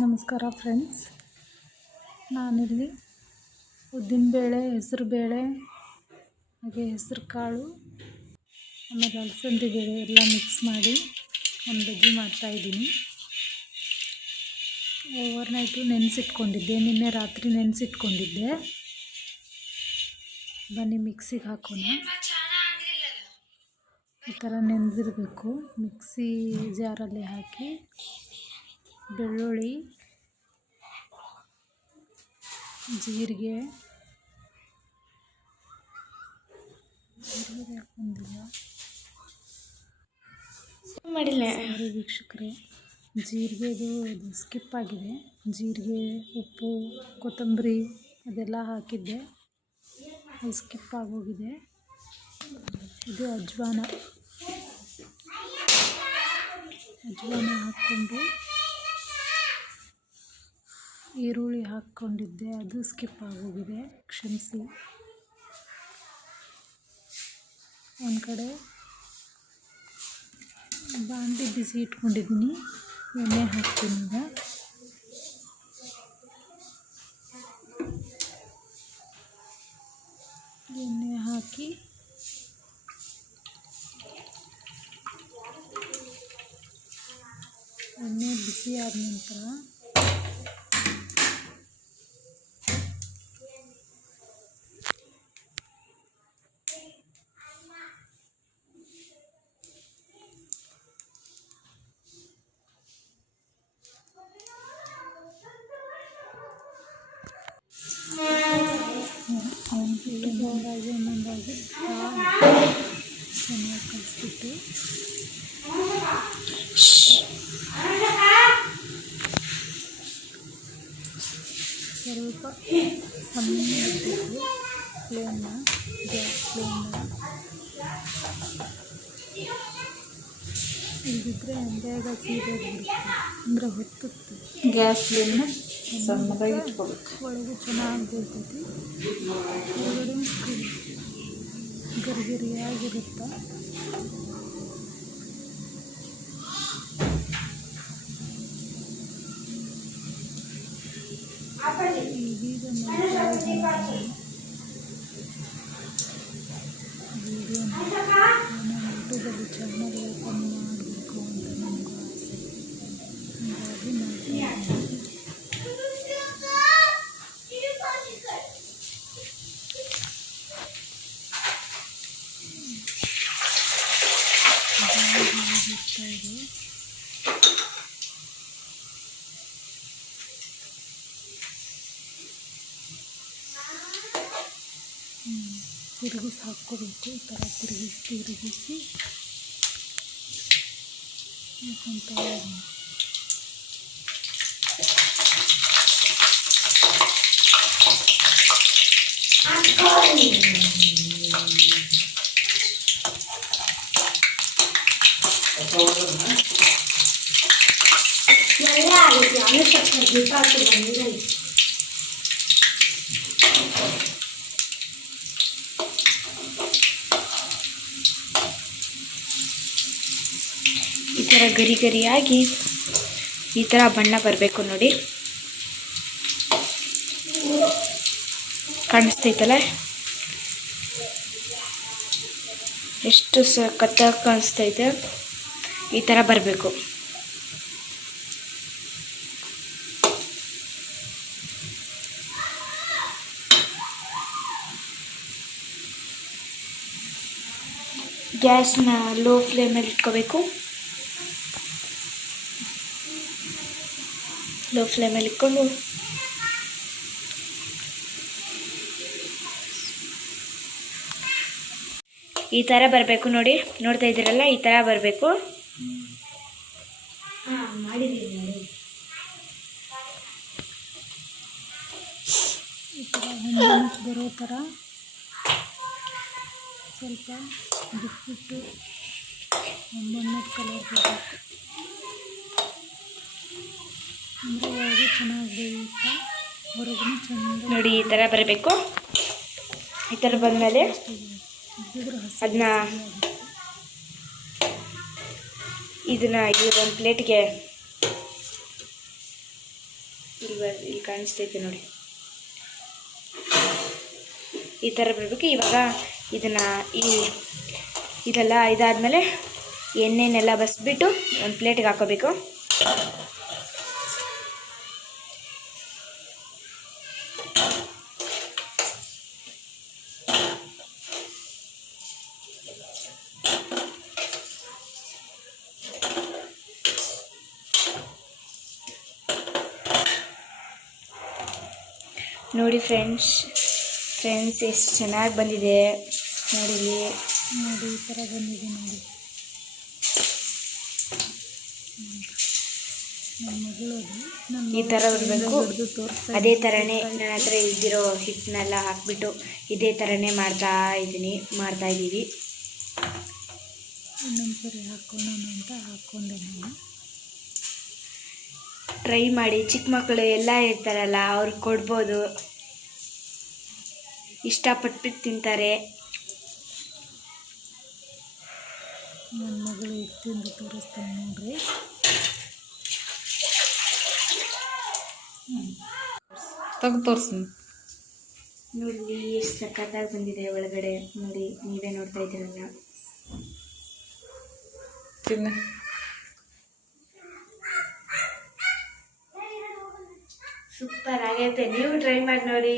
ನಮಸ್ಕಾರ ಫ್ರೆಂಡ್ಸ್. ನಾನಿಲ್ಲಿ ಉದ್ದಿನಬೇಳೆ ಹೆಸರುಬೇಳೆ ಹಾಗೆ ಹೆಸರು ಕಾಳು, ಆಮೇಲೆ ಅಲಸಂದಿ ಬೇಳೆ ಎಲ್ಲ ಮಿಕ್ಸ್ ಮಾಡಿ ಒಂದು ಬಜ್ಜಿ ಮಾಡ್ತಾಯಿದ್ದೀನಿ ಓವರ್ ನೈಟು ನೆನೆಸಿಟ್ಕೊಂಡಿದ್ದೆ, ನಿನ್ನೆ ರಾತ್ರಿ ನೆನೆಸಿಟ್ಕೊಂಡಿದ್ದೆ. ಬನ್ನಿ ಮಿಕ್ಸಿಗೆ ಹಾಕೋಣ. ಈ ಥರ ನೆನೆದಿರಬೇಕು ಮಿಕ್ಸಿ ಜಾರಲ್ಲಿ ಹಾಕಿ ಬೆಳ್ಳುಳ್ಳಿ ಜೀರಿಗೆ ಮಾಡಿಲ್ಲ. ಸಾರಿ ವೀಕ್ಷಕರೇ ಜೀರಿಗೆದು ಇದು ಸ್ಕಿಪ್ ಆಗಿದೆ. ಜೀರಿಗೆ ಉಪ್ಪು ಕೊತ್ತಂಬರಿ ಅದೆಲ್ಲ ಹಾಕಿದ್ದೆ. ಅದು ಸ್ಕಿಪ್ ಆಗೋಗಿದೆ. ಇದು ಅಜ್ವಾನ. ಅಜ್ವಾನ ಹಾಕ್ಕೊಂಡು ಈರುಳ್ಳಿ ಹಾಕ್ಕೊಂಡಿದ್ದೆ, ಅದು ಸ್ಕಿಪ್ ಆಗೋಗಿದೆ, ಕ್ಷಮಿಸಿ. ಒಂದು ಕಡೆ ಬಾಂಡಿ ಬಿಸಿ ಇಟ್ಕೊಂಡಿದ್ದೀನಿ, ಎಣ್ಣೆ ಹಾಕ್ತೀನಿ ಈಗ. ಎಣ್ಣೆ ಹಾಕಿ ಎಣ್ಣೆ ಬಿಸಿ ಆದ ನಂತರ ಸ್ವಲ್ಪ ಸಣ್ಣ ಫ್ಲೇಮ್ನ ಗ್ಯಾಸ್ ಇಲ್ದಿದ್ರೆ ಬೇಗ ಸೀದೋಗ್ಬಿಡುತ್ತೆ ಅಂದರೆ ಹೊತ್ತುತ್ತೆ ಗ್ಯಾಸ್ ಫ್ಲೇಮ್ನ ಸಣ್ಣದಾಗಿ ಇಟ್ಕೋಬೇಕು ಒಳಗೆ ಚೆನ್ನಾಗಿ ಒಳಗಡೆ ಗರಿಗರಿಯಾಗಿರುತ್ತೆ वीडियो ತಿರುಗಿಸಿ ಹಾಕ್ಕೋಬೇಕು ಈ ಥರ ತಿರುಗಿಸಿ ತಿರುಗಿಸಿ ಹಾಕ್ಕೊಂತ ಇದ್ದೀನಿ ಈ ಥರ ಗರಿ ಗರಿಯಾಗಿ ಈ ಥರ ಬಣ್ಣ ಬರಬೇಕು ನೋಡಿ. ಕಾಣಿಸ್ತೈತಲ್ಲ? ಎಷ್ಟು ಸಖತ್ತಾಗಿ ಕಾಣಿಸ್ತೈತೆ. ಈ ಥರ ಬರಬೇಕು. ಗ್ಯಾಸ್ನ ಲೋ ಫ್ಲೇಮಲ್ಲಿ ಇಟ್ಕೋಬೇಕು. ಲೋ ಫ್ಲೇಮಲ್ಲಿ ಇಟ್ಕೊಂಡು. ಈ ಥರ ಬರಬೇಕು ನೋಡಿ. ನೋಡ್ತಾ ಇದ್ದೀರಲ್ಲ ಈ ಥರ ಬರಬೇಕು. ಈ ಥರ ಹೊಂದಾಣಿಕೆ ಬರೋ ಥರ ಸ್ವಲ್ಪ ಬಿಟ್ಬಿಟ್ಟು ಬಣ್ಣದ ಕಲರ್ ಬರಬೇಕು ಚೆನ್ನಾಗಿ ಬೇಯುತ್ತೆ ಹೊರಗೂ ನೋಡಿ, ಈ ಥರ ಬರಬೇಕು. ಈ ಥರ ಬಂದಮೇಲೆ ಅದನ್ನ. ಇದನ್ನ ಈ ಒಂದು ಪ್ಲೇಟ್ಗೆ ಇಲ್ಲಿ ಇಲ್ಲಿ ಕಾಣಿಸ್ತೈತೆ ನೋಡಿ. ಈ ಥರ ಬರಬೇಕು. ಇವಾಗ ಇದನ್ನು ಈ ಇದೆಲ್ಲ ಇದಾದಮೇಲೆ ಎಣ್ಣೆನೆಲ್ಲ ಬಸ್ಬಿಟ್ಟು ಒಂದು ಪ್ಲೇಟಿಗೆ ಹಾಕೋಬೇಕು. ನೋಡಿ ಫ್ರೆಂಡ್ಸ್ ಫ್ರೆಂಡ್ಸ್ ಎಷ್ಟು ಚೆನ್ನಾಗಿ ಬಂದಿದೆ. ನೋಡಿ ನೋಡಿ ಈ ಥರ ಬಂದಿದೆ ನೋಡಿ. ಈ ಥರ ಬರಬೇಕು. ಅದೇ ಥರನೇ ನನ್ನ ಹತ್ರ ಇದ್ದಿರೋ ಹಿಟ್ಟನ್ನೆಲ್ಲ ಹಾಕ್ಬಿಟ್ಟು ಇದೇ ಥರನೇ ಮಾಡ್ತಾ ಇದ್ದೀನಿ ಮಾಡ್ತಾ ಇದ್ದೀವಿ. ಇನ್ನೊಂದು ಸರಿ ಹಾಕ್ಕೊಳ್ಳೋಣ ಅಂತ ಹಾಕ್ಕೊಂಡೆ ನಾನು. ಟ್ರೈ ಮಾಡಿ ಚಿಕ್ಕ ಮಕ್ಕಳು ಎಲ್ಲ ಇರ್ತಾರಲ್ಲ ಅವ್ರಿಗೆ ಕೊಡ್ಬೋದು. ಇಷ್ಟಪಟ್ಬಿಟ್ಟು ತಿಂತಾರೆ. ನನ್ನ ಮಗಳು ಎಷ್ಟು ತಿಂದು ತೋರಿಸ್ತಾನೆ ನೋಡ್ರಿ ತೆಗ್ದು ತೋರಿಸ್ತೀನಿ ನೋಡಿ ಎಷ್ಟು ಸಖತ್ತಾಗಿ ಬಂದಿದೆ ಒಳಗಡೆ. ನೋಡಿ ನೀವೇ ನೋಡ್ತಾ ಇದ್ದೀರಲ್ಲ. ತಿನ್ನ. ಸೂಪರ್ ಆಗೈತೆ. ನೀವು ಟ್ರೈ ಮಾಡಿ ನೋಡಿ.